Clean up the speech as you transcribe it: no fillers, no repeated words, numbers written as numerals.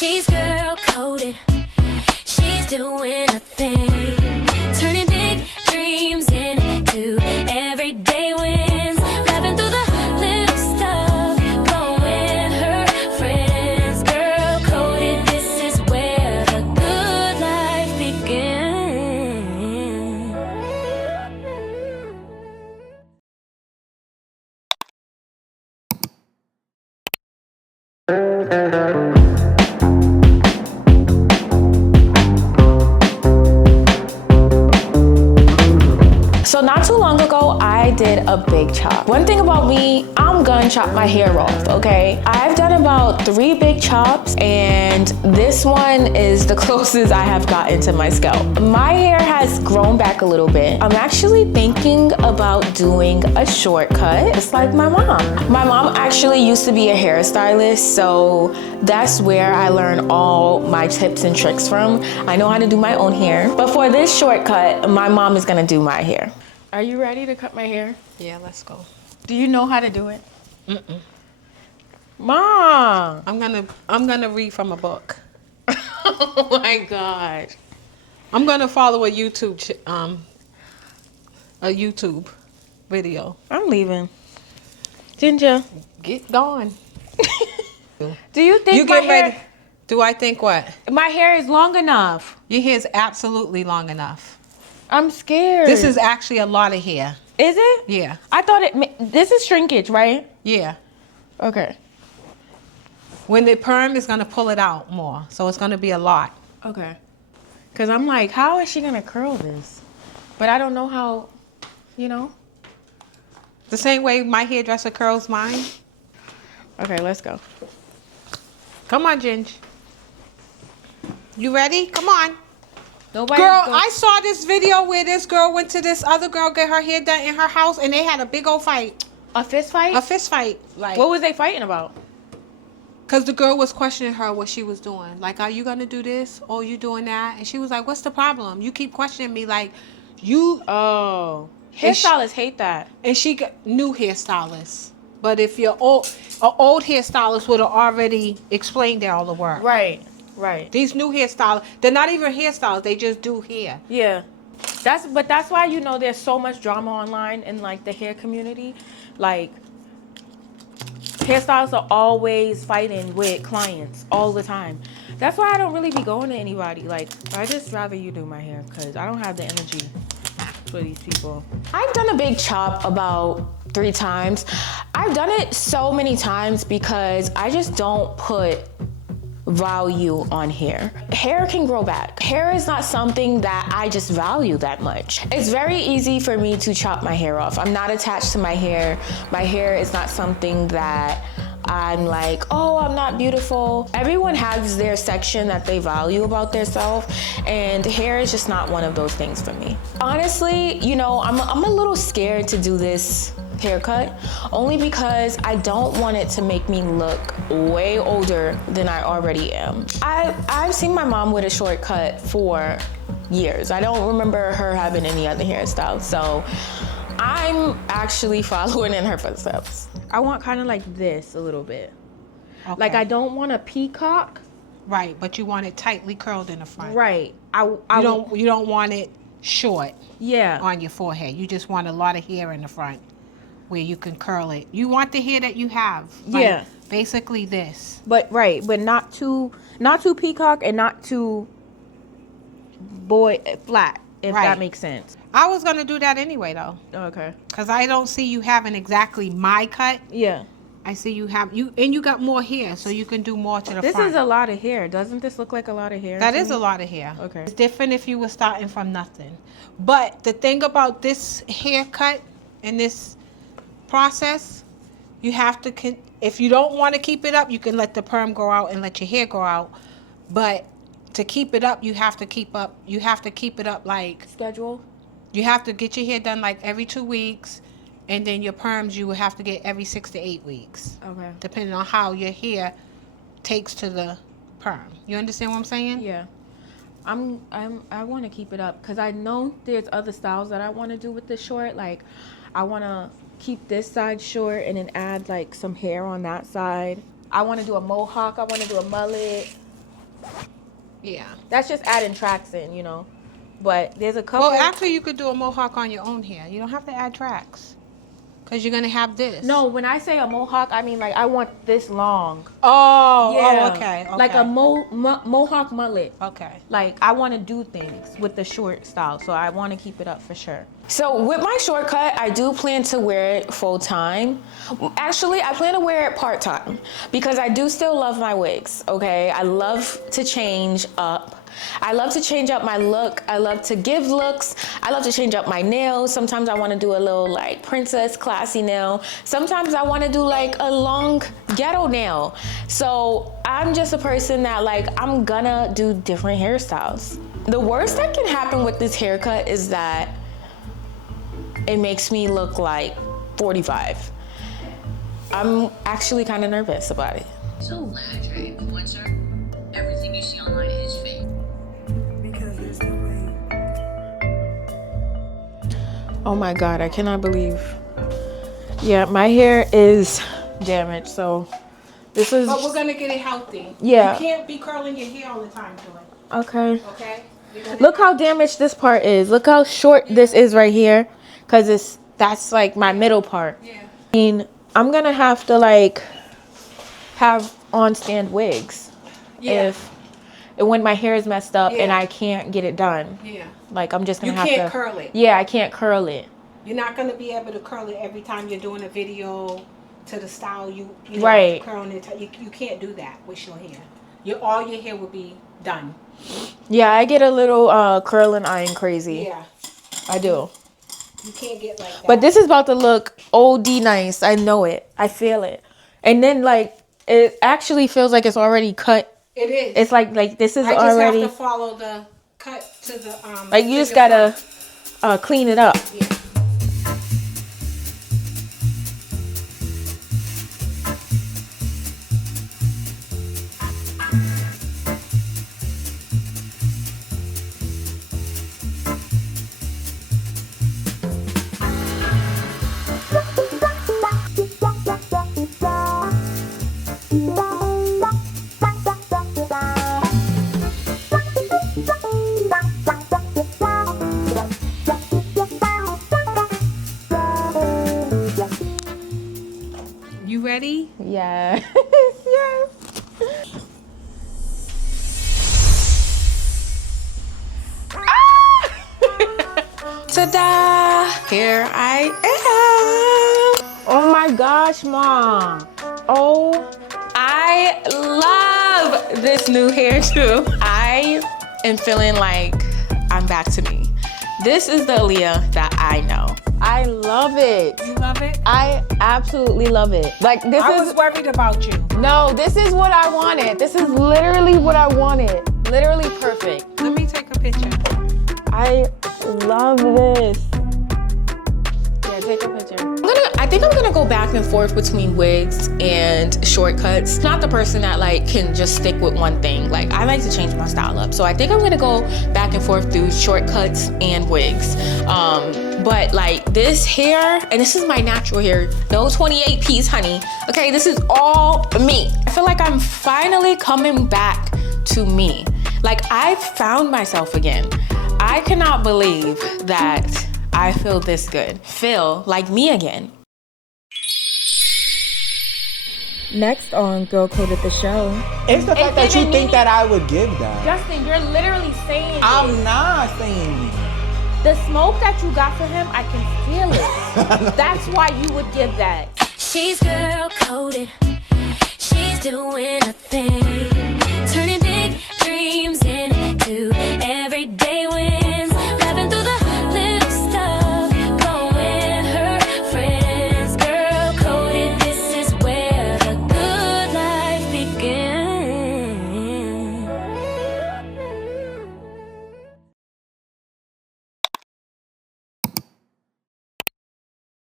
She's girl coded. She's doing a thing, turning big dreams into everyday wins, laughing through the little stuff, blowing her friends. Girl coded, this is where the good life begins. So not too long ago, I did a big chop. One thing about me, I'm gonna chop my hair off, okay? I've done about 3 big chops, and this one is the closest I have gotten to my scalp. My hair has grown back a little bit. I'm actually thinking about doing a shortcut, just like my mom. My mom actually used to be a hairstylist, so that's where I learned all my tips and tricks from. I know how to do my own hair, but for this shortcut, my mom is gonna do my hair. Are you ready to cut my hair? Yeah, let's go. Do you know how to do it? Mom! I'm gonna read from a book. Oh my God. I'm gonna follow a YouTube video. I'm leaving. Ginger. Get going. Do you think You my get hair... ready. Do I think what? My hair is long enough? Your hair is absolutely long enough. I'm scared. This is actually a lot of hair. Is it? Yeah. I thought this is shrinkage, right? Yeah. Okay. When the perm is gonna pull it out more, so it's gonna be a lot. Okay. Because I'm like, how is she gonna curl this? But I don't know how, you know? The same way my hairdresser curls mine. Okay, let's go. Come on, Ginge. You ready? Come on. Nobody Girl, I saw this video where this girl went to this other girl get her hair done in her house, and they had a big old fight. A fist fight? A fist fight. Like, What was they fighting about? because the girl was questioning her what she was doing. Like, are you going to do this? Or you doing that? And she was like, what's the problem? You keep questioning me like, you... Oh. And she- Hairstylists hate that. And she got new hairstylists. But if you're old, an old hairstylist would have already explained all the work. Right. Right. These new hairstylists, they're not even hairstylists. They just do hair. Yeah. But that's why, you know, there's so much drama online in like the hair community. Like, hairstylists are always fighting with clients all the time. That's why I don't really be going to anybody. Like, I just rather you do my hair because I don't have the energy for these people. I've done a big chop about 3 times. I've done it so many times because I just don't put value on hair. Hair can grow back. Hair is not something that I just value that much. It's very easy for me to chop my hair off. I'm not attached to my hair. My hair is not something that I'm like, oh, I'm not beautiful. Everyone has their section that they value about themselves, and hair is just not one of those things for me. Honestly, you know, I'm a little scared to do this haircut only because I don't want it to make me look way older than I already am. I've seen my mom with a shortcut for years. I don't remember her having any other hairstyle, so I'm actually following in her footsteps. I want kind of like this a little bit. Okay. Like, I don't want a peacock. Right, but you want it tightly curled in the front. Right. You don't want it short. Yeah. On your forehead. You just want a lot of hair in the front where you can curl it. You want the hair that you have. Like, yeah. Basically this. But but not too peacock and not too flat, if Right. that makes sense. I was gonna do that anyway though. Okay. Cause I don't see you having exactly my cut. Yeah. I see you have you got more hair, so you can do more to the This front. is a lot of hair. Doesn't this look like a lot of hair? That to is me? a lot of hair. Okay. It's different if you were starting from nothing. But the thing about this haircut and this process, you have to, if you don't want to keep it up, you can let the perm grow out and let your hair grow out. But to keep it up, you have to keep it up like Schedule? You have to get your hair done like every 2 weeks, and then your perms you will have to get every 6 to 8 weeks. Okay. Depending on how your hair takes to the perm. You understand what I'm saying? Yeah. I want to keep it up because I know there's other styles that I want to do with this short. Like, I want to keep this side short and then add like some hair on that side. I want to do a mohawk. I want to do a mullet. Yeah. That's just adding tracks in, you know. But there's a couple. Well, actually, you could do a mohawk on your own hair. You don't have to add tracks. Because you're going to have this. No, when I say a mohawk, I mean like I want this long. Oh, Yeah. oh, okay. Like a mohawk mullet. Okay. Like I want to do things with the short style, so I want to keep it up for sure. So with my shortcut, I do plan to wear it full time. Actually, I plan to wear it part time because I do still love my wigs, okay? I love to change up. I love to change up my look. I love to give looks. I love to change up my nails. Sometimes I want to do a little like princess classy nail. Sometimes I want to do like a long ghetto nail. So I'm just a person that like, I'm gonna do different hairstyles. The worst that can happen with this haircut is that it makes me look like 45. I'm actually kind of nervous about it. So glad, Dre. One, sir, everything you see online is fake. Because there's no way. Oh my God, I cannot believe. Yeah, my hair is damaged, so this is... But we're going to get it healthy. Yeah. You can't be curling your hair all the time, Joy. Okay. Okay? Look how damaged this part is. Look how short this is right here. Because that's like my middle part. Yeah. I mean, I'm going to have to like have on-stand wigs. Yeah. If when my hair is messed up and Yeah. I can't get it done. Yeah. Like I'm just going to have to... You can't curl it. Yeah, I can't curl it. You're not going to be able to curl it every time you're doing a video to the style you know, Right. curling it. You can't do that with your hair. All your hair will be done. Yeah, I get a little curling iron crazy. Yeah. I do. You can't get like that. But this is about to look OD nice. I know it. I feel it. And then like it actually feels like it's already cut. It is. It's like this is I just already have to follow the cut to the like you just gotta clean it up. Yeah. You ready? Yeah. Yes. Ta-da! Here I am. Oh my gosh, Mom. Oh, I love this new hairdo. I am feeling like I'm back to me. This is the Aaliyah that I know. I love it. You love it? I absolutely love it. Like this I is was worried about you. no, this is what I wanted. This is literally what I wanted. Literally perfect. Let me take a picture. I love this. Yeah, take a picture. I think I'm gonna go back and forth between wigs and shortcuts. Not the person that like can just stick with one thing. Like I like to change my style up. So I think I'm gonna go back and forth through shortcuts and wigs. But like this hair, and this is my natural hair, no 28 piece, honey. Okay, this is all me. I feel like I'm finally coming back to me. Like I found myself again. I cannot believe that I feel this good. Feel like me again. Next on Girl Coded the Show. It's the fact that you think that I would give that. Justin, you're literally saying it. I'm not saying it. The smoke that you got for him, I can feel it. That's why you would give that. She's girl coded. She's doing a thing. Turning big dreams into